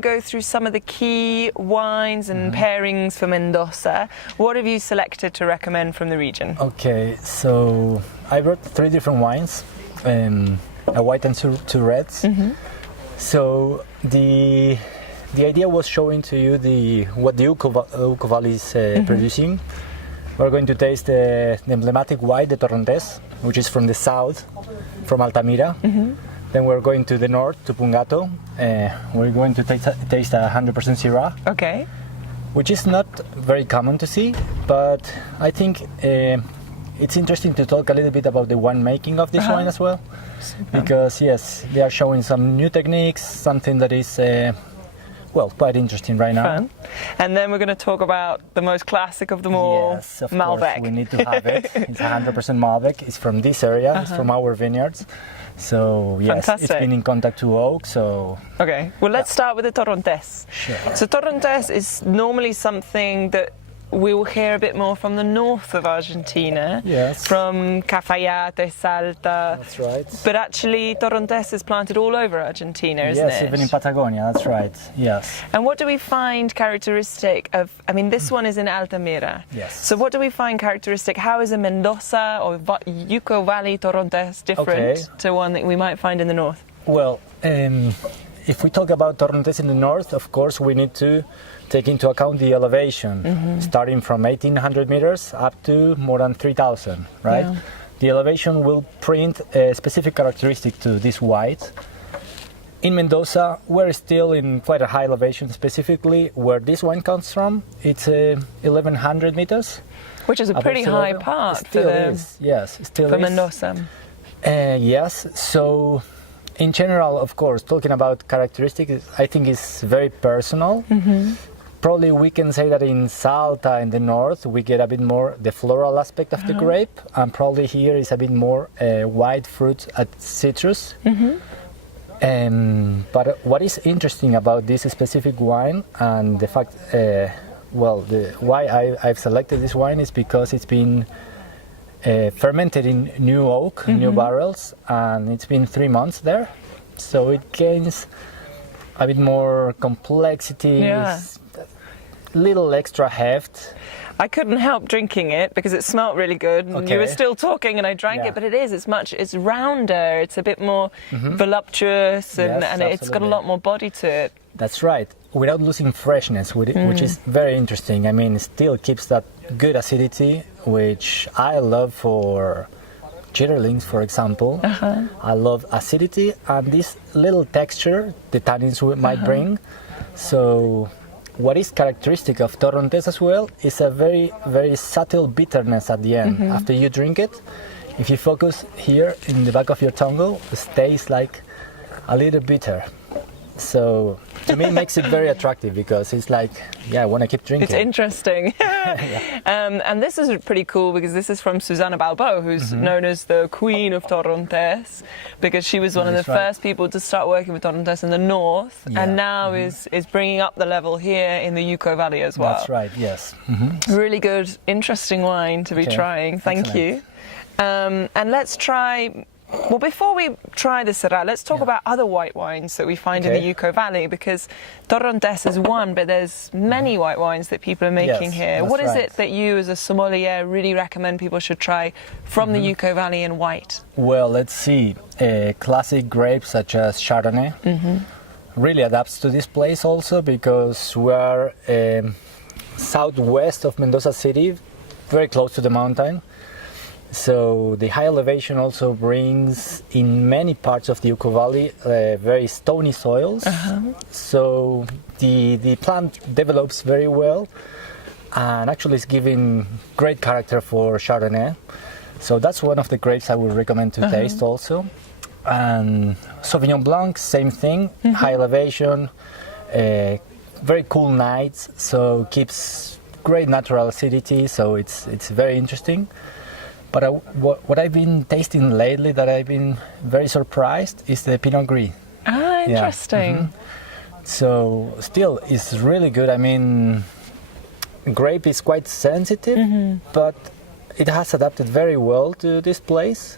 going to go through some of the key wines and pairings for Mendoza. What have you selected to recommend from the region? Okay, so I brought 3 different wines, a white and 2 reds. So the idea was showing to you what the Uco Valley is producing. We're going to taste the emblematic white, the Torrontés, which is from the south, from Altamira. Then we're going to the north, to Pungato. We're going to taste a 100% Syrah. Okay. Which is not very common to see, but I think it's interesting to talk a little bit about the winemaking of this wine as well. Because yes, they are showing some new techniques, something that is quite interesting right now. Fun. And then we're going to talk about the most classic of them all, yes, of Malbec. Course, we need to have it. It's 100% Malbec. It's from this area. It's from our vineyards. So yes, Fantastic. It's been in contact to oak. So okay, well let's start with the Torrontés. Sure. So Torrontés is normally something that we will hear a bit more from the north of Argentina, yes, from Cafayate, Salta. That's right. But actually, Torrontés is planted all over Argentina, isn't it? Yes, even in Patagonia. That's right. Yes. And what do we find characteristic of? I mean, this one is in Altamira. Yes. So what do we find characteristic? How is a Mendoza or Uco Valley Torrontés different to one that we might find in the north? Well, if we talk about Torrontés in the north, of course, we need to take into account the elevation, starting from 1,800 meters up to more than 3,000, right? Yeah. The elevation will print a specific characteristic to this white. In Mendoza, we're still in quite a high elevation, specifically where this wine comes from. It's 1,100 meters. Which is a pretty high part for Mendoza. Yes, so in general, of course, talking about characteristics, I think it's very personal. Probably we can say that in Salta in the north we get a bit more the floral aspect of the grape, and probably here is a bit more white fruit at citrus. But what is interesting about this specific wine, and the fact, why I've selected this wine is because it's been fermented in new oak, new barrels, and it's been 3 months there, so it gains a bit more complexity, little extra heft. I couldn't help drinking it because it smelled really good. And you were still talking and I drank it, but it's rounder, it's a bit more voluptuous, and it's got a lot more body to it. That's right, without losing freshness, which is very interesting. I mean, it still keeps that good acidity, which I love for chitterlings, for example. I love acidity and this little texture the tannins might bring. So what is characteristic of Torrontés as well is a very, very subtle bitterness at the end. After you drink it, if you focus here in the back of your tongue, it stays like a little bitter. So to me it makes it very attractive because it's like, I want to keep drinking. It's interesting. And this is pretty cool because this is from Susana Balbo, who's known as the Queen of Torrontés, because she was one of the first people to start working with Torrontés in the north, and now is bringing up the level here in the Uco Valley as well. That's right, yes. Really good, interesting wine to be trying. Thank you. And let's try... Well, before we try the Syrah, let's talk about other white wines that we find in the Uco Valley, because Torrontés is one, but there's many white wines that people are making here. What is it that you, as a sommelier, really recommend people should try from the Uco Valley in white? Well, let's see. Classic grapes such as Chardonnay really adapts to this place also, because we are southwest of Mendoza City, very close to the mountain. So the high elevation also brings in many parts of the Uco Valley very stony soils. So the plant develops very well, and actually is giving great character for Chardonnay. So that's one of the grapes I would recommend to taste also. And Sauvignon Blanc, same thing, high elevation, very cool nights, so keeps great natural acidity, so it's very interesting. But what I've been tasting lately that I've been very surprised is the Pinot Gris. Ah, interesting. So still, it's really good. I mean, grape is quite sensitive, but it has adapted very well to this place.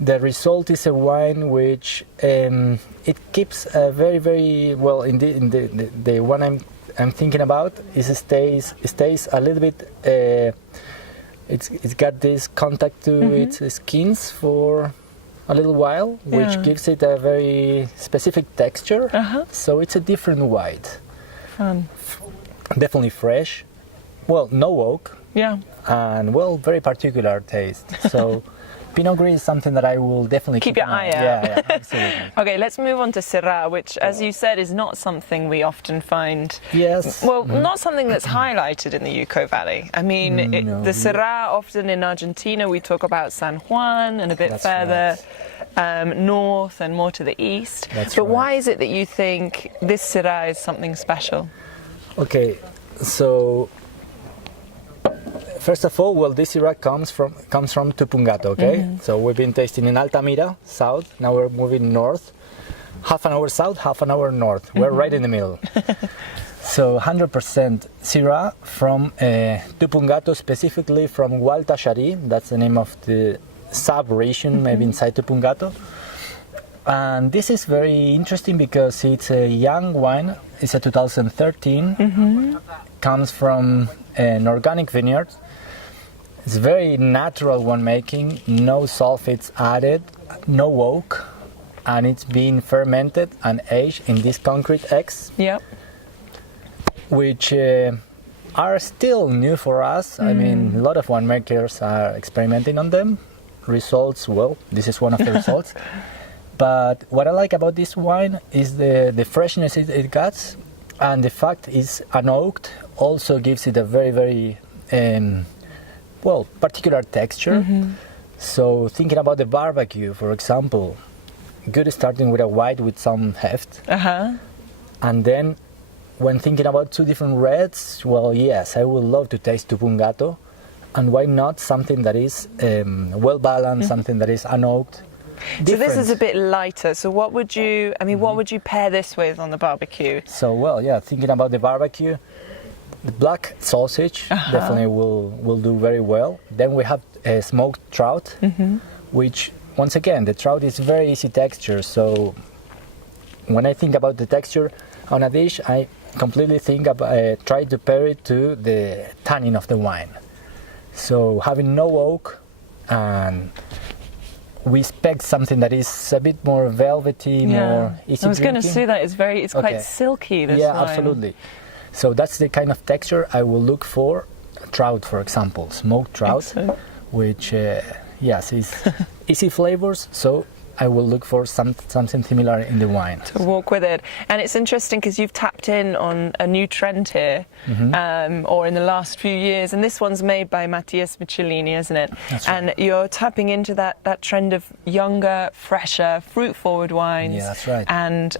the result is a wine which it keeps very, very well. In the one I'm thinking about, it stays a little bit. It's got this contact to its skins for a little while, which gives it a very specific texture. So it's a different white. Fun. Definitely fresh. Well, no oak. Yeah. And well, very particular taste. So Pinot Gris is something that I will definitely keep your eye out. Yeah, absolutely. Okay, let's move on to Syrah, which, as you said, is not something we often find. Yes. Well, not something that's highlighted in the Uco Valley. I mean, the Syrah, often in Argentina, we talk about San Juan and a bit further north and more to the east. But why is it that you think this Syrah is something special? Okay, so first of all, well, this Syrah comes from Tupungato, okay? So we've been tasting in Altamira, south, now we're moving north. Half an hour south, half an hour north. We're right in the middle. So 100% Syrah from Tupungato, specifically from Gualtaxarí, that's the name of the sub-region, maybe inside Tupungato. And this is very interesting because it's a young wine. It's a 2013. Comes from an organic vineyard. It's very natural winemaking, no sulfates added, no oak, and it's been fermented and aged in these concrete eggs, which are still new for us. I mean, a lot of winemakers are experimenting on them. Results, well, this is one of the results. But what I like about this wine is the freshness it gets, and the fact it's unoaked also gives it a very, very particular texture. So thinking about the barbecue, for example, good starting with a white with some heft. And then when thinking about two different reds, well, yes, I would love to taste Tupungato. And why not something that is well balanced, something that is unoaked. So this is a bit lighter. So what would you, what would you pair this with on the barbecue? So, well, yeah, thinking about the barbecue, the black sausage definitely will do very well. Then we have smoked trout, which, once again, the trout is very easy texture. So when I think about the texture on a dish, I completely think about try to pair it to the tannin of the wine. So having no oak, and we expect something that is a bit more velvety, more easy drinking. I was going to say that it's quite silky, this wine. Absolutely. So that's the kind of texture I will look for. Trout, for example, smoked trout, which, yes, is easy flavors. So I will look for something similar in the wine. To walk with it. And it's interesting because you've tapped in on a new trend here, or in the last few years, and this one's made by Mattias Michelini, isn't it? That's right. And you're tapping into that trend of younger, fresher, fruit-forward wines. Yeah, that's right. And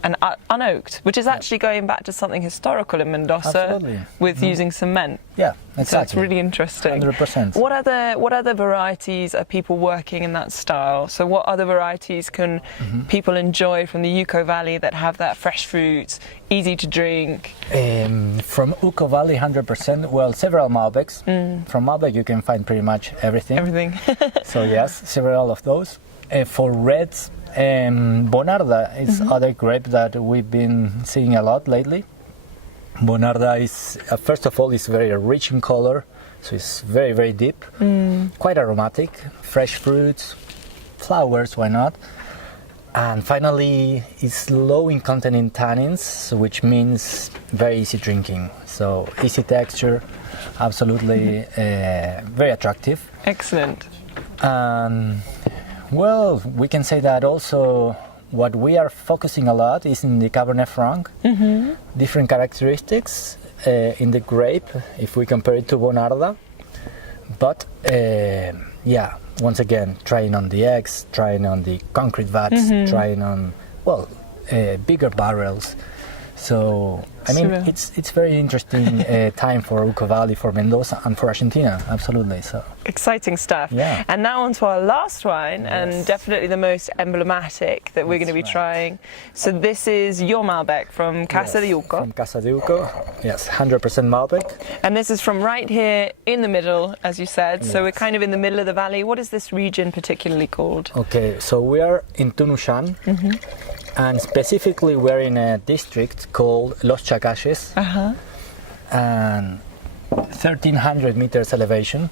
unoaked, which is actually going back to something historical in Mendoza with using cement. Yeah, exactly. So it's really interesting. 100%. What other varieties are people working in that style? So what other varieties can people enjoy from the Uco Valley that have that fresh fruit, easy to drink? From Uco Valley, 100%. Well, several Malbecs. From Malbec, you can find pretty much everything. So yes, several of those. For reds, Bonarda is other grape that we've been seeing a lot lately. Bonarda is, first of all, it's very rich in color, so it's very, very deep, quite aromatic, fresh fruits, flowers, why not? And finally, it's low in content in tannins, which means very easy drinking. So easy texture, absolutely very attractive. Excellent. Well, we can say that also what we are focusing a lot is in the Cabernet Franc. Different characteristics in the grape if we compare it to Bonarda. But yeah, once again, trying on the eggs, trying on the concrete vats, trying on, well, bigger barrels. So, I mean, it's very interesting time for Uco Valley, for Mendoza, and for Argentina, absolutely. So exciting stuff. Yeah. And now on to our last wine, and definitely the most emblematic that we're going to be trying. So this is your Malbec from Casa de Uco. From Casa de Uco, yes, 100% Malbec. And this is from right here in the middle, as you said. So we're kind of in the middle of the valley. What is this region particularly called? Okay, so we are in Tunushan. And specifically, we're in a district called Los Chacaches, and 1,300 meters elevation.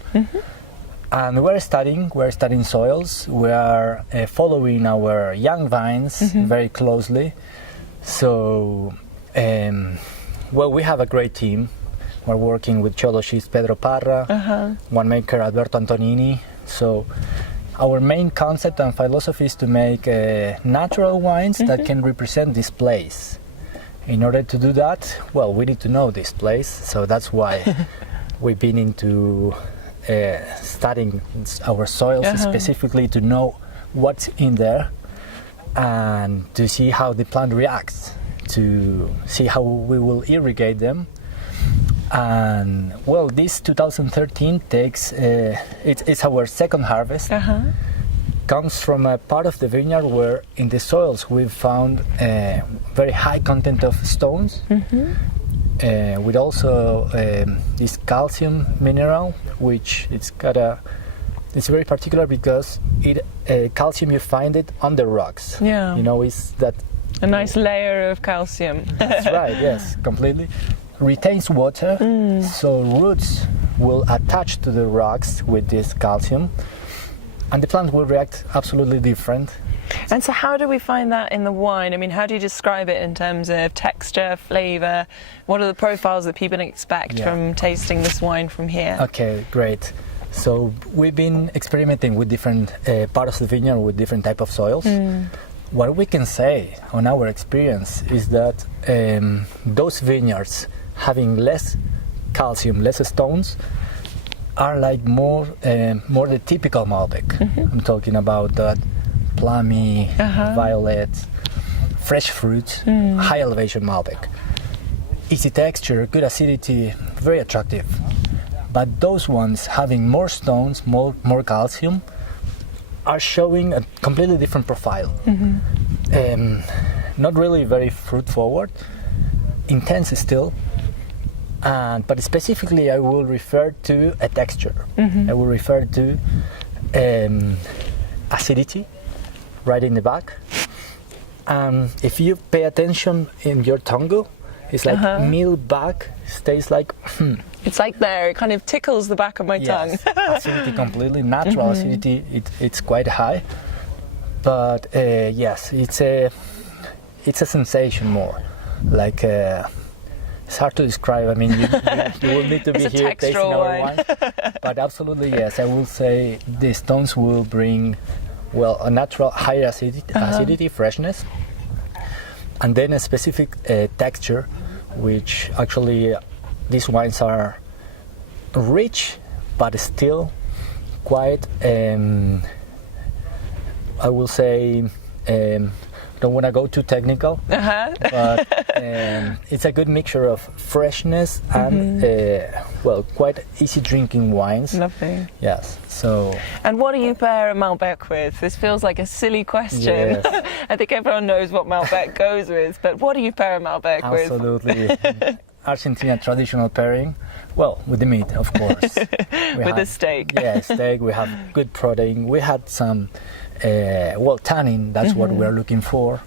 And we're studying soils. We are following our young vines very closely. So, well, we have a great team. We're working with geologist Pedro Parra, winemaker Alberto Antonini. So, our main concept and philosophy is to make natural wines that can represent this place. In order to do that, well, we need to know this place, so that's why we've been into studying our soils specifically to know what's in there and to see how the plant reacts, to see how we will irrigate them. And well, this 2013 takes it's our second harvest. Comes from a part of the vineyard where in the soils we've found very high content of stones, with also this calcium mineral, which it's very particular because calcium, you find it on the rocks. Yeah, you know, is that a nice layer of calcium. That's right. Yes, completely. Retains water, so roots will attach to the rocks with this calcium, and the plant will react absolutely different. And so how do we find that in the wine? I mean, how do you describe it in terms of texture, flavour? What are the profiles that people expect from tasting this wine from here? Okay, great. So we've been experimenting with different parts of the vineyard with different type of soils. What we can say on our experience is that those vineyards having less calcium, less stones, are like more the typical Malbec. I'm talking about that plummy, violet, fresh fruit, high elevation Malbec. Easy texture, good acidity, very attractive. But those ones having more stones, more calcium, are showing a completely different profile. Not really very fruit forward, intense still, but specifically I will refer to a texture. I will refer to acidity right in the back. If you pay attention in your tongue, it's like middle back stays like It's like there, it kind of tickles the back of my tongue. Acidity completely, natural acidity, it's quite high. But yes, it's a sensation more. Like, it's hard to describe. I mean, you will need to be here tasting our wine. But absolutely, yes, I will say the stones will bring, well, a natural higher acidity, freshness. And then a specific texture, which actually these wines are rich, but still quite, I will say, don't want to go too technical, but it's a good mixture of freshness and, well, quite easy drinking wines. Lovely. Yes, so... And what do you pair a Malbec with? This feels like a silly question. Yes. I think everyone knows what Malbec goes with, but what do you pair a Malbec with? Absolutely. Argentina traditional pairing, well, with the meat, of course. With the steak. Yeah, steak, we have good protein. We had some, tannin, that's what we're looking for.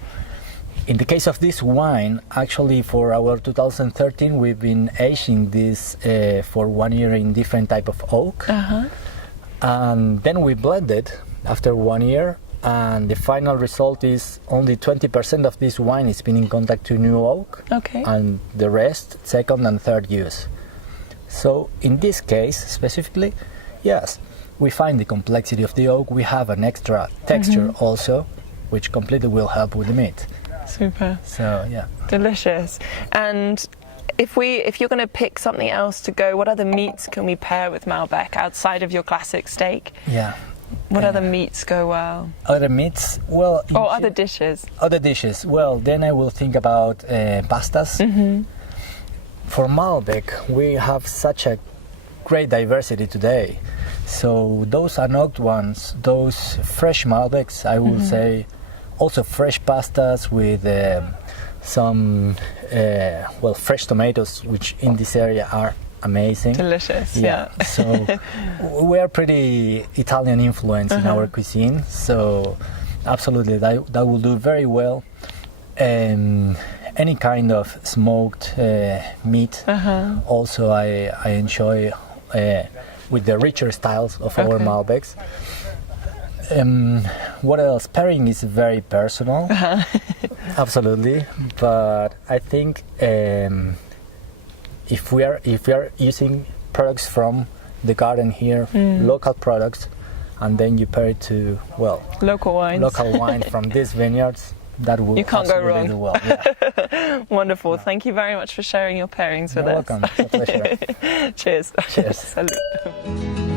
In the case of this wine, actually for our 2013, we've been aging this for 1 year in different type of oak. And then we blended after 1 year, and the final result is only 20% of this wine is been in contact to new oak, and the rest second and third use. So in this case specifically, yes, we find the complexity of the oak. We have an extra texture also, which completely will help with the meat. Super. So yeah, delicious. And if you're going to pick something else to go, what other meats can we pair with Malbec outside of your classic steak? Yeah. What other meats go well? Other meats, well... Or other dishes? Other dishes, well, then I will think about pastas. Mm-hmm. For Malbec, we have such a great diversity today. So those anoct ones, those fresh Malbecs, I would say, also fresh pastas with some, fresh tomatoes, which in this area are amazing. Delicious, So we are pretty Italian influenced in our cuisine, so absolutely that will do very well. Any kind of smoked meat, also I enjoy with the richer styles of our Malbecs. What else? Pairing is very personal, absolutely, but I think if we are using products from the garden here, local products, and then you pair it to local wine from these vineyards, that will you can't go wrong. Do well. Yeah. Wonderful. Thank you very much for sharing your pairings with us. You're welcome. It's a pleasure. Cheers. Cheers. Salud.